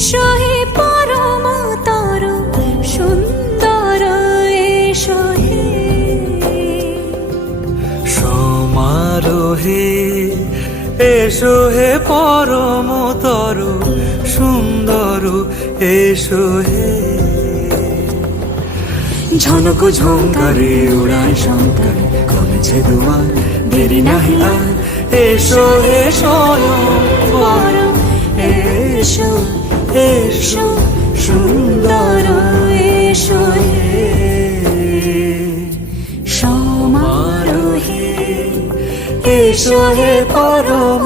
এসো হে পরম তরু সুন্দর, এসো হে সমারোহে, এসো হে পরম তরু সুন্দর, এসো হে ঝনক ঝঙ্কারে উড়ায় শঙ্কর, কমেছে দুয়ার দেরি নাহি আর, এসো হে স্বয়ং পরম, এসো এসো সুন্দর, এসো হে সমারোহে, এসো হে পরম